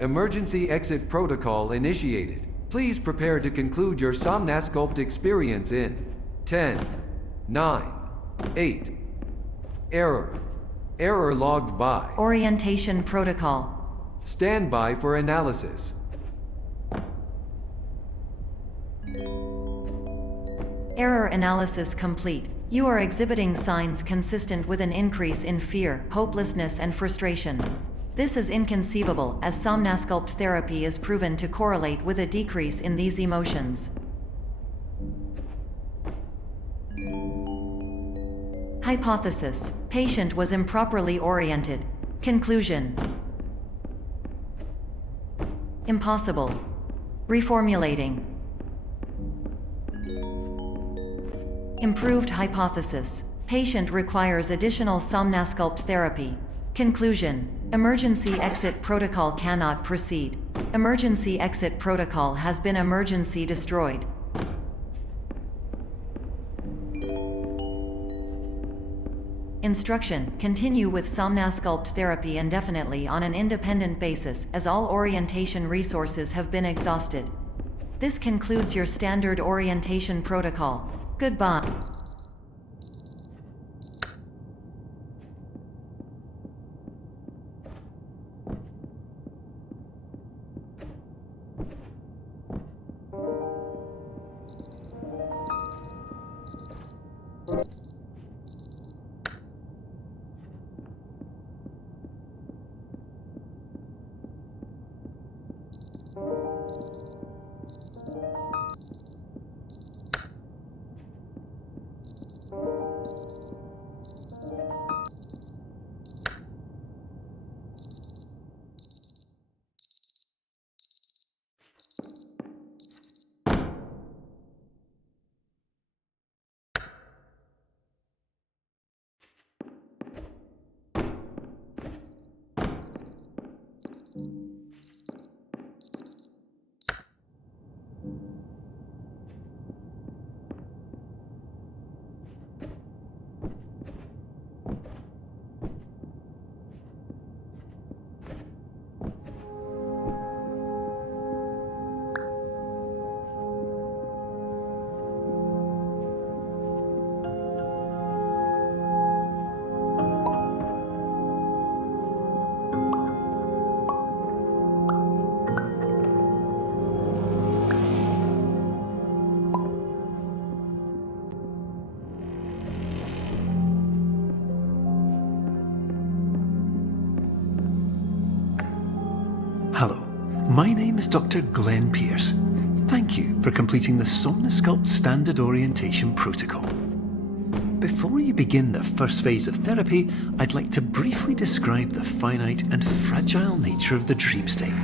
Emergency exit protocol initiated. Please prepare to conclude your Somnasculpt experience in 10, 9, 8. Error. Error logged by. Orientation protocol. Stand by for analysis. Error analysis complete. You are exhibiting signs consistent with an increase in fear, hopelessness, and frustration. This is inconceivable, as Somnasculpt therapy is proven to correlate with a decrease in these emotions. Hypothesis: patient was improperly oriented. Conclusion: impossible. Reformulating. Improved hypothesis: patient requires additional Somnasculpt therapy. Conclusion: emergency exit protocol cannot proceed. Emergency exit protocol has been emergency destroyed. Instruction: continue with Somnasculpt therapy indefinitely on an independent basis, as all orientation resources have been exhausted. This concludes your standard orientation protocol. Goodbye. Hello, my name is Dr. Glenn Pierce. Thank you for completing the Somnasculpt Standard Orientation Protocol. Before you begin the first phase of therapy, I'd like to briefly describe the finite and fragile nature of the dream state.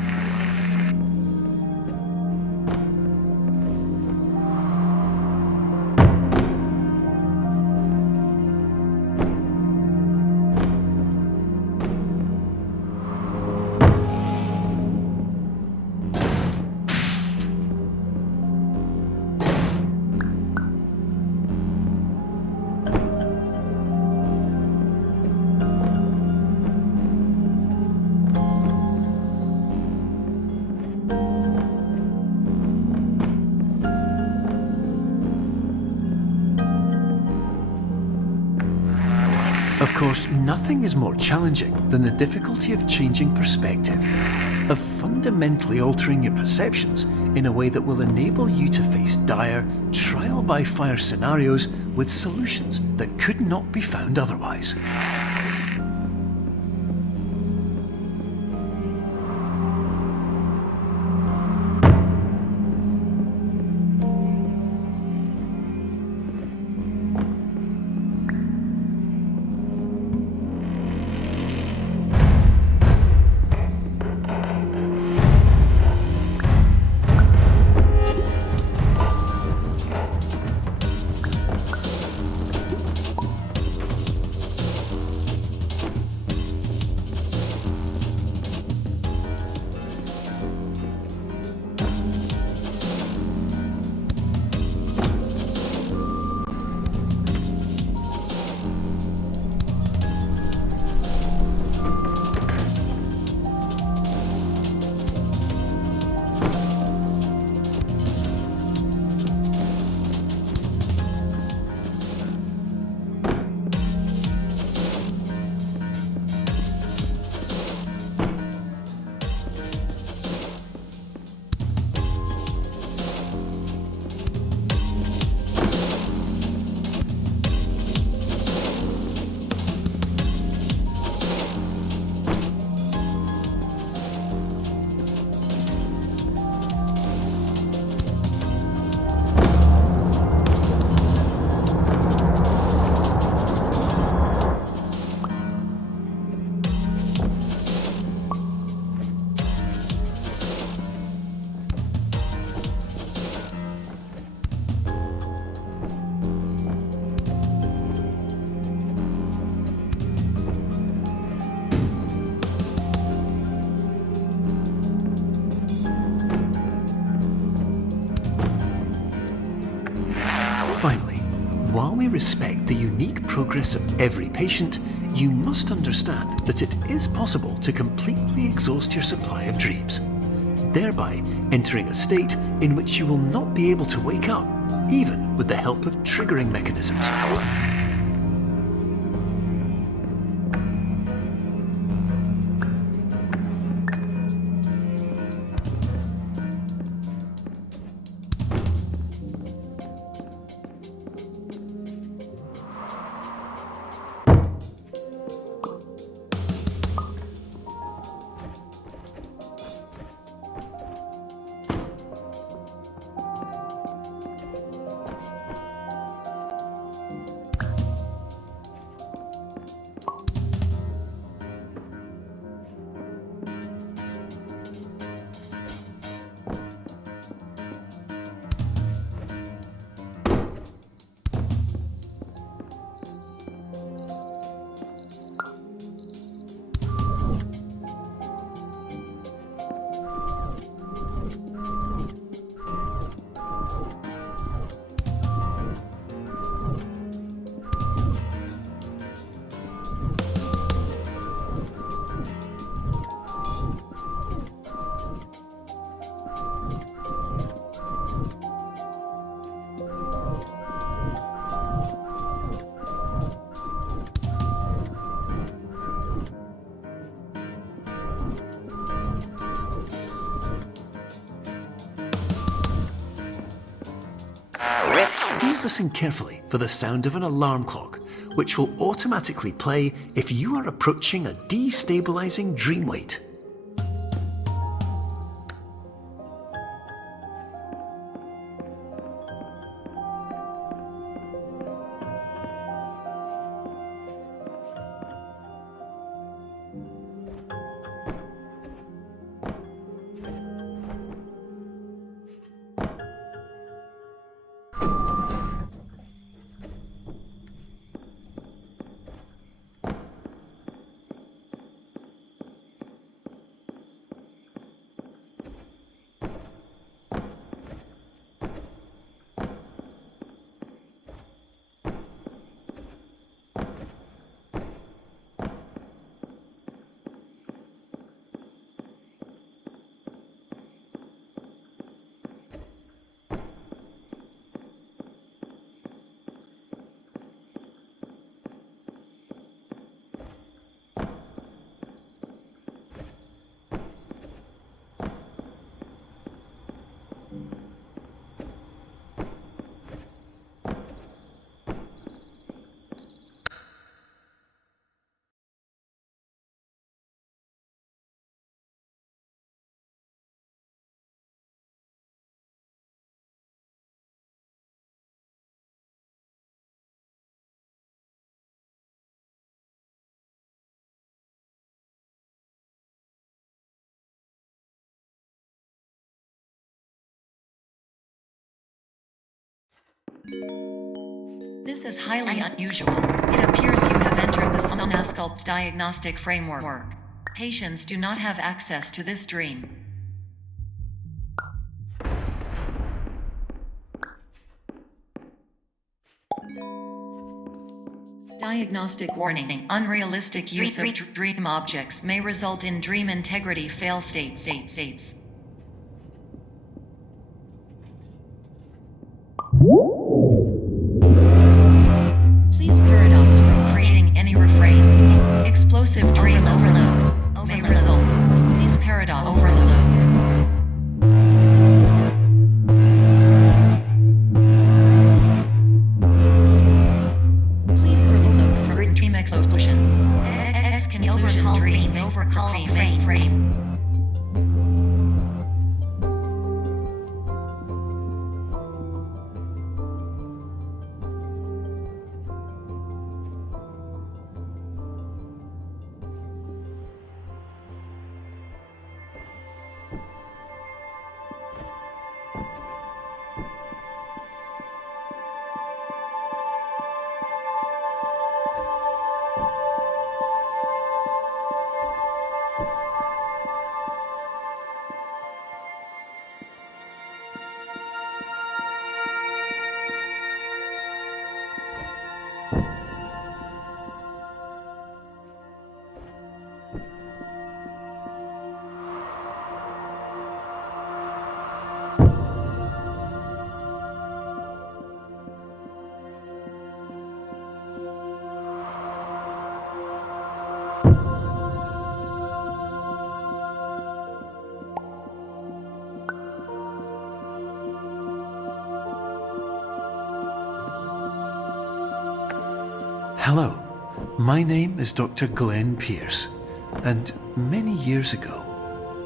Of course, nothing is more challenging than the difficulty of changing perspective, of fundamentally altering your perceptions in a way that will enable you to face dire, trial-by-fire scenarios with solutions that could not be found otherwise. Finally, while we respect the unique progress of every patient, you must understand that it is possible to completely exhaust your supply of dreams, thereby entering a state in which you will not be able to wake up, even with the help of triggering mechanisms. Please listen carefully for the sound of an alarm clock, which will automatically play if you are approaching a destabilizing dream weight. This is highly unusual. It appears you have entered the Somnasculpt diagnostic framework. Patients do not have access to this dream. Diagnostic warning. Unrealistic use of dream objects may result in dream integrity fail states. Please paradox from creating any refrains. Explosive dream overload may result. Please paradox overload. Please overload for dream explosion. Exclusion dream overcall frame. Hello, my name is Dr. Glenn Pierce, and many years ago,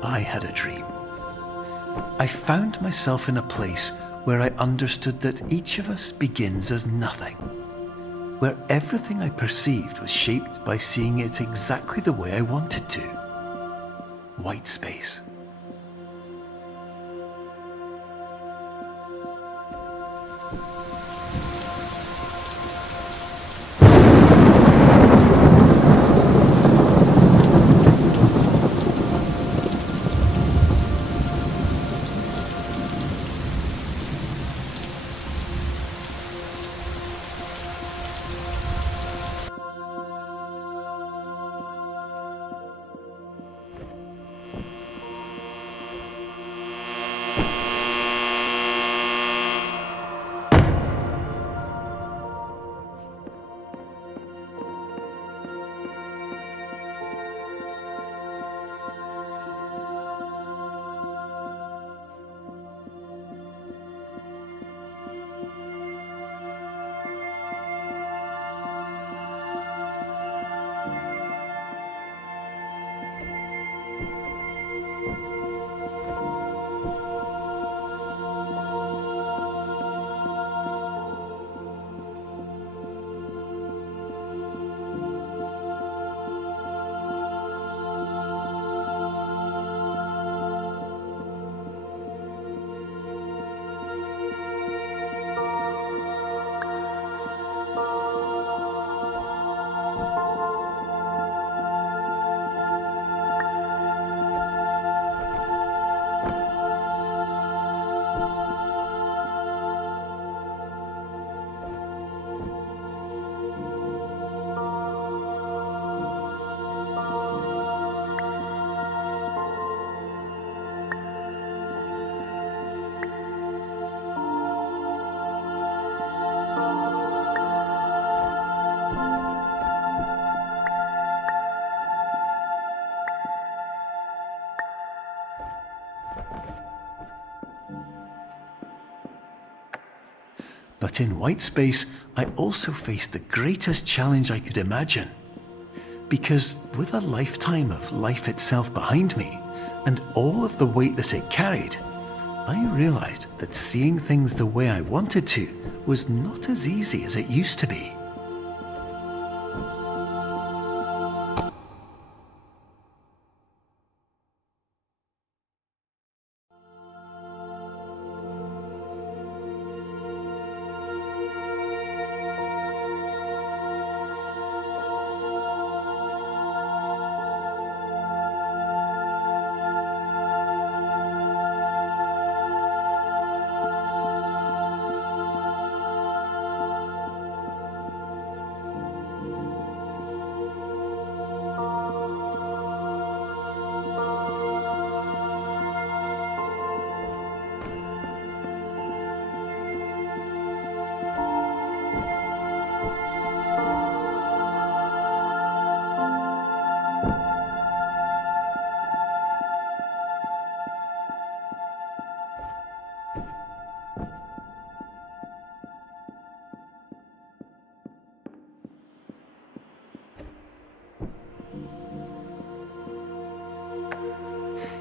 I had a dream. I found myself in a place where I understood that each of us begins as nothing, where everything I perceived was shaped by seeing it exactly the way I wanted to. Whitespace. But in Whitespace, I also faced the greatest challenge I could imagine. Because with a lifetime of life itself behind me, and all of the weight that it carried, I realized that seeing things the way I wanted to was not as easy as it used to be.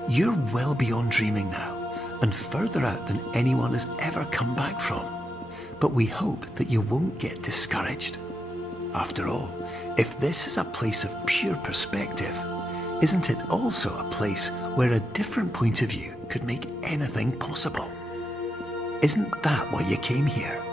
You're well beyond dreaming now, and further out than anyone has ever come back from. But we hope that you won't get discouraged. After all, if this is a place of pure perspective, isn't it also a place where a different point of view could make anything possible? Isn't that why you came here?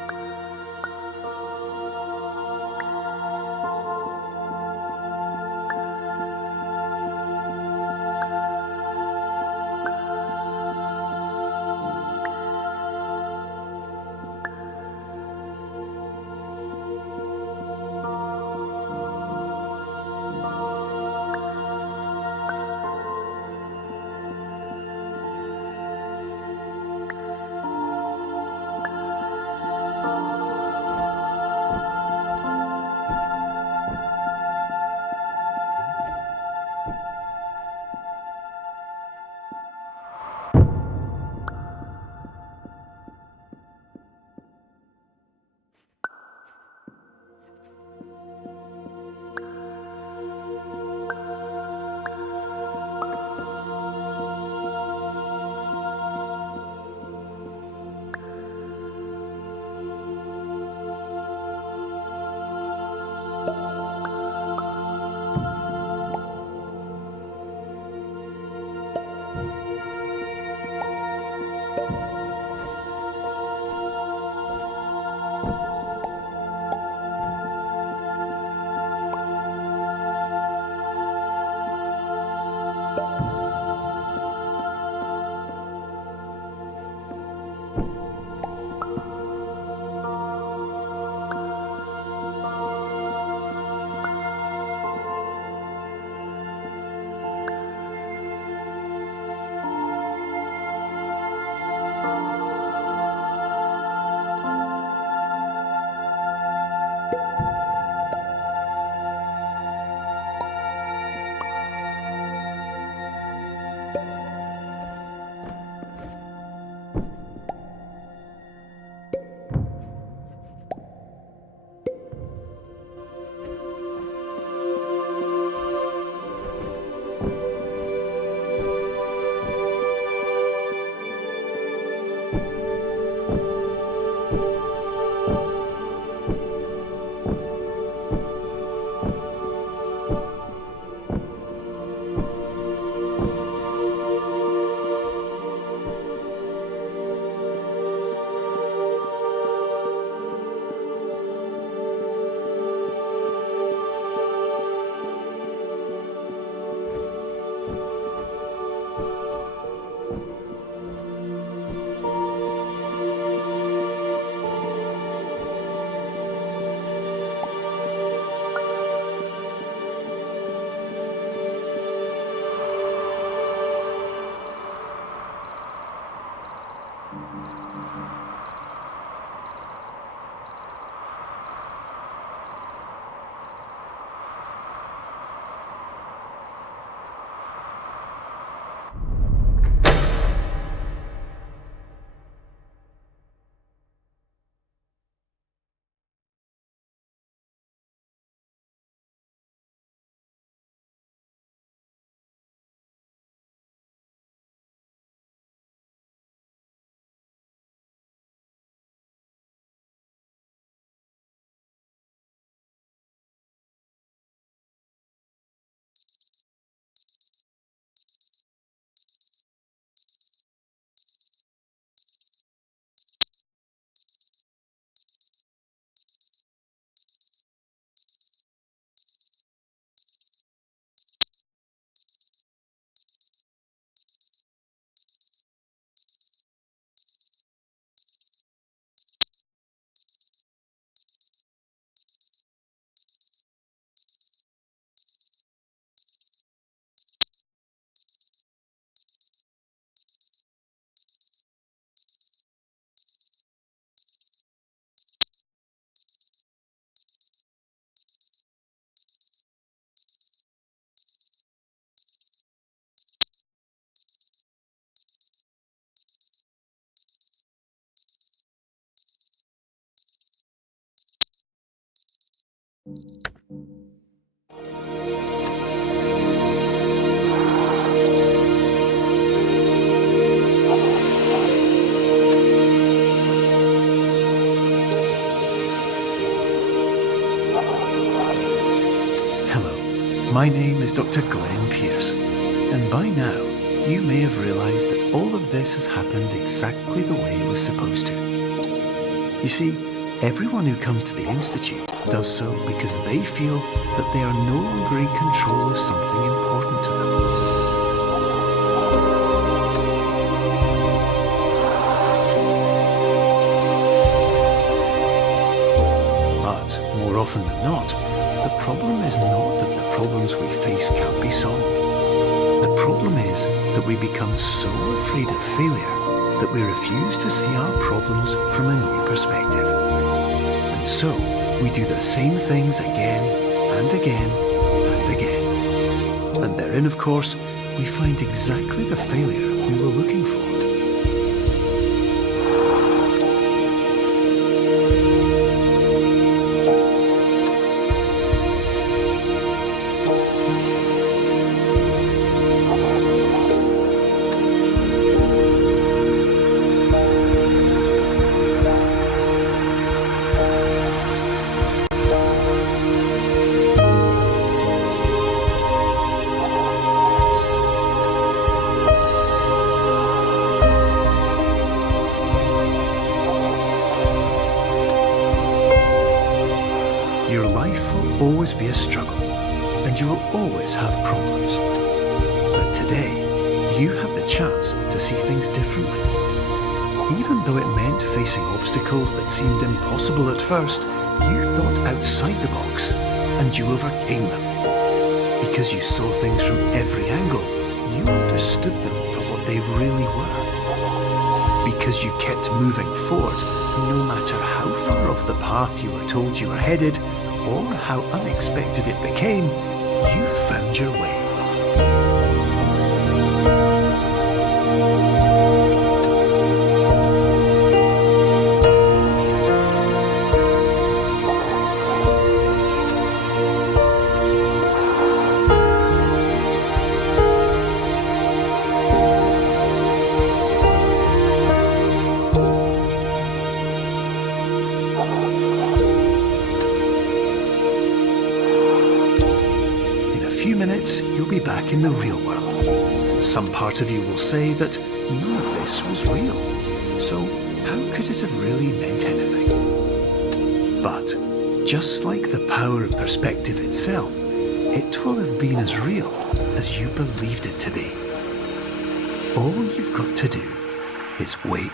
Hello, my name is Dr. Glenn Pierce, and by now you may have realised that all of this has happened exactly the way it was supposed to. You see, everyone who comes to the Institute does so because they feel that they are no longer in control of something important to them. But more often than not, the problem is not that the problems we face can't be solved. The problem is that we become so afraid of failure that we refuse to see our problems from a new perspective. And so, we do the same things again and again and again. And therein, of course, we find exactly the failure we were looking for. Your life will always be a struggle, and you will always have problems. But today, you have the chance to see things differently. Even though it meant facing obstacles that seemed impossible at first, you thought outside the box, and you overcame them. Because you saw things from every angle, you understood them for what they really were. Because you kept moving forward, no matter how far off the path you were told you were headed, or how unexpected it became, you found your way. Few minutes, you'll be back in the real world. Some part of you will say that none of this was real. So how could it have really meant anything? But just like the power of perspective itself, it will have been as real as you believed it to be. All you've got to do is wait